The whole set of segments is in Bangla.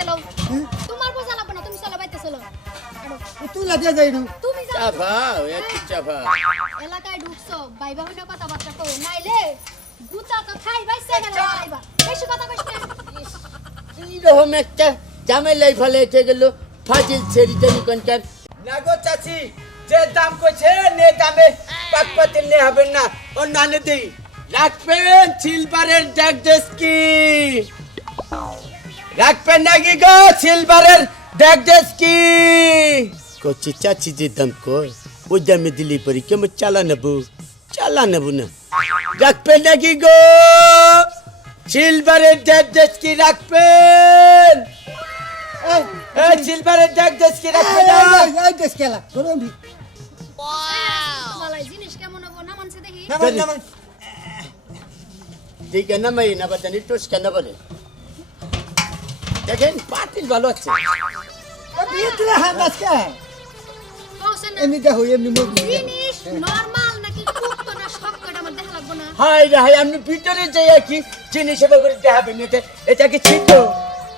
বাইতে লও তোমার বোঝা লাগবে না তুমি চলো বাইতে চলো তুই লাগিয়ে যাই না তুমি যাও চাফা একটু চাফা এলাকায় ঢুকছো বাইবা হইনা কথাবার্তা কও নাইলে গুতা তো খাই বাইছে গেল আইবা বেশি কথা কইছ না এইরকম একটা ঝামেলাই ফেলে এসে গেল ফাজিল ছেড়িতে নিকনকার না গো চাচি যে দাম কইছে নে দামে পাকপাতিল নে হবে না অন্যান্য দেই রাখবেন সিলভারের ডেস্কি রাখবেন নাকি গো সিলভারের ডেস্কি কচি চাচি যে দাম কই ওই দামে দিলি পরি কেমন চালা নেবো না রাখবেন নাকি গো সিলভারের ডেস্কি রাখবেন এই সিলভারের ডেস্কি রাখবেন না এই দেশ খেলা করুন মালাই জিনিস কেমন হবো না মানছে দেখি নামান ঠিক আছে না মাই না বাতানি টোস কেন বলে দেখেন পাতিল ভালো আছে বিয়েতে হামাস কে কওছে না এমনি দেখো এমনি মুখ জিনিস নরমাল নাকি কুক না শক্কটা আমার দেখা লাগবে না হাই রে হাই আমি ভিতরে যাই কি জিনিস সেবা করে দেখাবেন এটা কি ছিল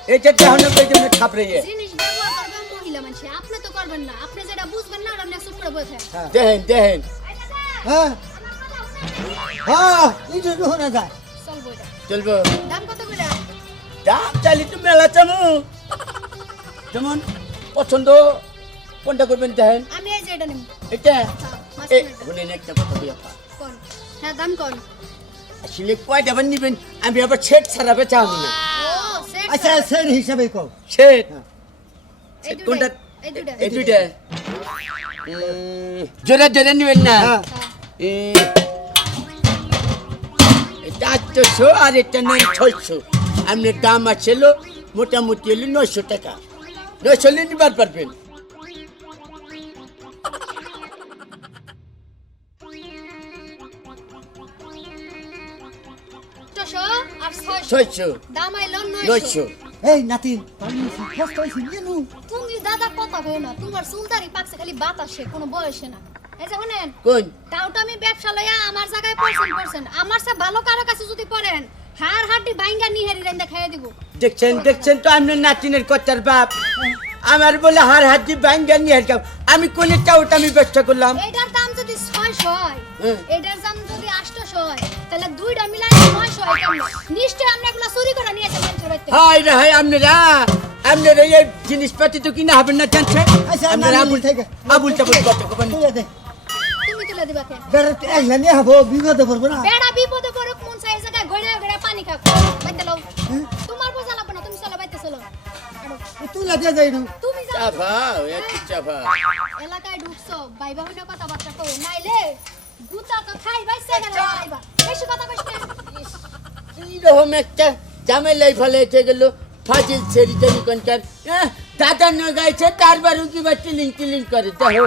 এটা দেখানো পেছনে খাপড়ে জিনিস ব্যবহার করবে মহিলা মানুষ আপনি তো করবেন না আপনি যেটা বুঝবেন না ওটা নিয়ে চুপ করে বসে থাকেন দেখেন হ্যাঁ হ্যাঁ এই যে শোনা যায় চলবো এটা চলবো দাম কত করে দাম চালি তো মেলা চামু যেমন পছন্দ কোনটা করবেন দেখেন আমি এই যে এটা নিব এটা মাছ শুনেন একটা কথা বলি আপা কোন হ্যাঁ দাম কোন আসলে কয় দেবেন নিবেন আমি আবার ছেট ছাড়াবে চাও না ও সেট আচ্ছা সেই হিসাবে কও ছেট এই কোনটা দুইটা এই দুইটা জোরে জোরে নিবেন না হ্যাঁ এটা 800 আর এটা 900 আপনার দাম আছে মোটামুটি হলো 900 টাকা 900 নিবার পারবেন আর 600 600 দাম আইলো 900 এই নাতিন পানি কষ্ট হইছে কেনু তুমি দাদা কথা কই না তোমার চুলদারি পাকছে খালি বাতাসে কোনো বয়সে না এই যে শুনেন কোন তাওটা আমি ব্যবসা লইয়া আমার জায়গায় পারছেন আমার সে ভালো কারো কাছে যদি পড়েন হাড় হাড়ি বাইঙ্গা নিহেরি রাইন্দা খাইয়া দিব দেখছেন তো আপনার নাতিনের কথার বাপ আমার বলে হার হাতি ব্যাঙ্গা নিয়ে আর আমি কোনটা ওটা আমি ব্যবসা করলাম এটার দাম যদি 600 হয় হ্যাঁ। এটার দাম যদি 800 হয় তাহলে দুইটা মিলাই 900 হয় কেমন নিশ্চয় আমরা এগুলা চুরি করে নিয়ে যাবেন চুরাইতে হাই রে হাই আপনারা এই জিনিসপাতি তো কিনা হবেন না জানছেন আচ্ছা, আপনারা আমি থেকে। আবুল চাবুল কথা কবেন তুই দে তুমি তুলে দিবা কে বেড়া একলা নিয়ে হবো বিপদে পড়বো না বেড়া বিপদে পড়ুক মন চাই জায়গায় গড়ে গড়ে পানি খাও বাইতে লও তোমার বোঝা লাগবে না তুমি চলো বাইতে চলো তুই লাগিয়ে যাই না তুমি যাও চাফা একটু চাফা এলাকায় ঢুকছো বাইবা হইনা কথাবার্তা কও নাইলে গুতা তো খাই বাইছে গেল আইবা বেশি কথা কইছ না এইরকম একটা ঝামেলাই ফেলে এসে গেল ফাজিল ছেড়িতে নিকনকার দাদা ন গাইছে তারবারও কিবা টিলিং করে দেখো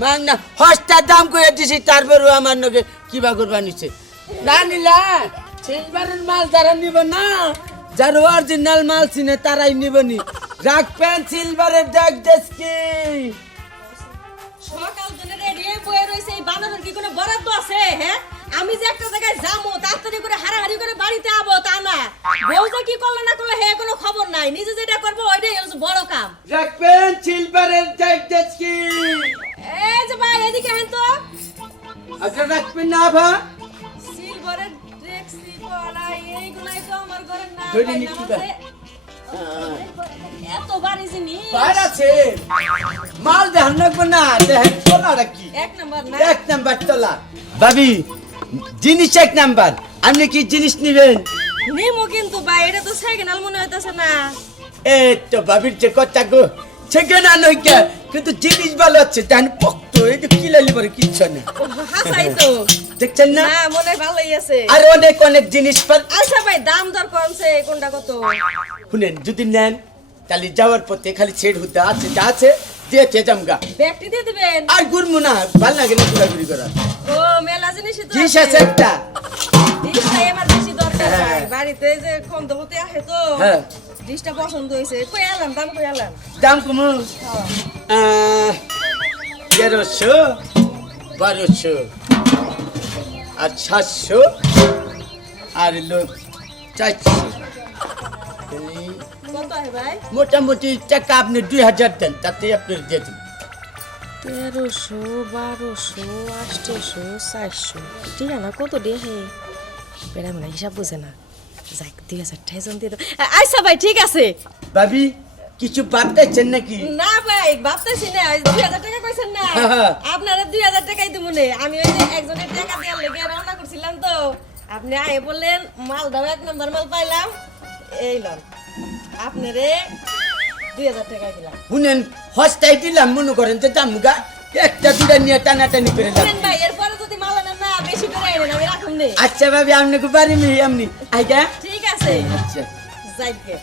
মান না হস্তার দাম করে দিছি তারবারও আমার নগে কিবা করবা নিছে না নিলা সিলভারের মাল যারা নিব না যার অরিজিনাল মাল চিনে তারাই নিবনি রাখবেন সিলভারের ডেস্কি সকাল দিনে রেডি বয়ে রইছে এই বানরের কি কোনো বরাদ্দ আছে হ্যাঁ আমি যে একটা জায়গায় যাবো তাড়াতাড়ি করে হারাহারি করে বাড়িতে আবো তা না বউ যে কি করলো না করলো হে কোনো খবর নাই নিজে যেটা করবো ওইটাই হচ্ছে বড় কাম রাখবেন সিলভারের ডেস্কি এই যে ভাই এদিকে হেন তো আপনারা রাখবেন না ভা সিলভারের ট্যাক্সি করা এইগুলাই তো আমার ঘরের না ধরে ভাই, নিচ্ছি নামাজে এত বাড়ি জিনিস বাইরে আছে মাল দেখান রাখবেন না দেখেন তোলা রাখি এক নাম্বার না এক নাম্বার তোলা ভাবি জিনিস এক নাম্বার আপনি কি জিনিস নিবেন নিমো কিন্তু ভাই এটা তো সেকেন্ড মনে হইতাছে না এই তো ভাবির যে কথা গো সেখানে নইকা কিন্তু জিনিস ভালো আছে তাহলে পক্ত এই যে কিলালি পরে কিচ্ছু না হাসাই তো দেখছেন না না মনে হয় ভালোই আছে আর অনেক জিনিস পান আচ্ছা ভাই দাম দর কমছে কোনটা কত শুনেন যদি নেন তাহলে যাওয়ার পথে খালি ছেড় হতে আছে যা আছে দিয়ে খেয়ে জামগা ব্যাগটি দিয়ে দিবেন আর গুড়মু না ভাল লাগে না ঘোরাঘুরি করা ও মেলা জিনিস তো জিনিস আছে একটা ডিশটাই আমার বেশি দরকার হ্যাঁ। ভাই বাড়িতে যে খন্দ হতে আসে তো হ্যাঁ ডিশটা পছন্দ হয়েছে কই আলাম দাম কই আলাম দাম কমু 1100 1200 আর 700 আর লোক 400 কত হয় ভাই? মোটামুটি টাকা আপনি 2000 দেন, তাতে আপনার দিয়ে দিন। 1300, 1200, 800, 400 ঠিক আছে না? কত দিয়ে হে বেড়া মানে হিসাব বুঝে না। যাক 2000 টাকা জন দিয়ে দাও। আচ্ছা ভাই ঠিক আছে। ভাবি কিছু ভাবতেছেন নাকি? না ভাই ভাবতেছি না, 2000 টাকা কইছেন না, আপনারা 2000 টাকাই দিব নে। আমি ওই যে একজনের টাকা দেওয়ার লেগে রওনা করছিলাম তো, আপনি আয়ে বললেন মাল দাও, 1 নাম্বার মাল পাইলাম, এই লন আপনারে 2000 টাকা দিলাম। শুনেন হস্তাই দিলাম মনে করেন যে দামগা একটা দুটা নিয়ে টানাটানি করে দাম। শুনেন ভাই এরপরে যদি মাল আনেন না বেশি করে আনেন, আমি রাখুন নে। আচ্ছা ভাবি আপনি খুব বাড়ি মিহি আপনি আইগা। ঠিক আছে আচ্ছা যাইকে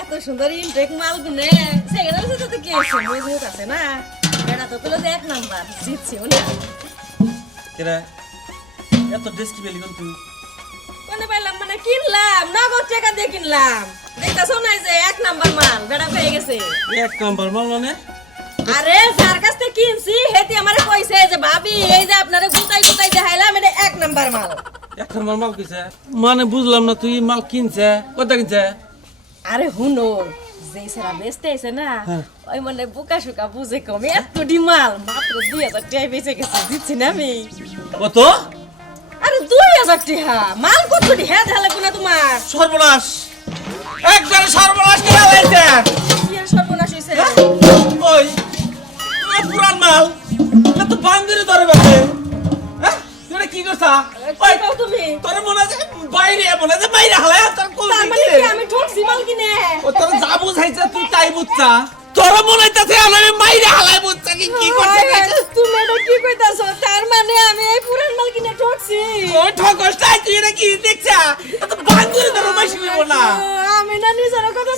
এত সুন্দর ইনটেক মাল গুনে সেখানে তো কি আছে মজুদ আছে না, এটা তো তুলে 1 নাম্বার জিতছি উনি। কেরে এত ড্রেস কি বেলি কোন তুই কোনে পাইলাম মানে কিনলাম, নগদ টাকা দিয়ে কিনলাম। দেখতাছো না যে 1 নাম্বার মাল বেড়া পেয়ে গেছে। এক নাম্বার মাল মানে আরে যার কাছ থেকে কিনছি হেতি আমারে কইছে যে ভাবি এই যে আপনারে গুতাই গুতাই দেখাইলাম এটা 1 নাম্বার মাল। এক নাম্বার মাল কইছে মানে বুঝলাম না, তুই মাল কিনছে কত কিনছে? আরে হুনো যেই সারা বেচতে আইছে না ওই মানে বুকা সুকা বুঝে কমে এত ডিমাল মাত্র 2000 টাকা বেচে গেছে, দিচ্ছি না আমি। কত? আরে 2000 টাকা মাল কত দি হ্যাঁ ঢালা কোনা তোমার। সর্বনাশ, একবারে সর্বনাশ করে লাইছে। কি আর সর্বনাশ হইছে? ওই তোমার পুরান মাল এটা তো বান্দিরে ধরে বেছে। হ্যাঁ তুই কি করছা? কি কও তুমি? তোর মনে আছে বাইরে হালায় তোর কোন তার মানে কি আমি ঠকছি মাল কিনে? ও তোর যা বুঝাইছে তুই তাই বুঝছা। তোর মনে হইতাছে আমি মাইরে হালায় বুঝছা কি করছিস? তুমি এটা কি কইতাছো? তার মানে আমি এই পুরান মাল কিনে ঠকছি? ও ঠকসটা তুই এটা কি দেখছা? এটা তো বান্দিরে ধরে মাইছি না। আমি না নিজের কথা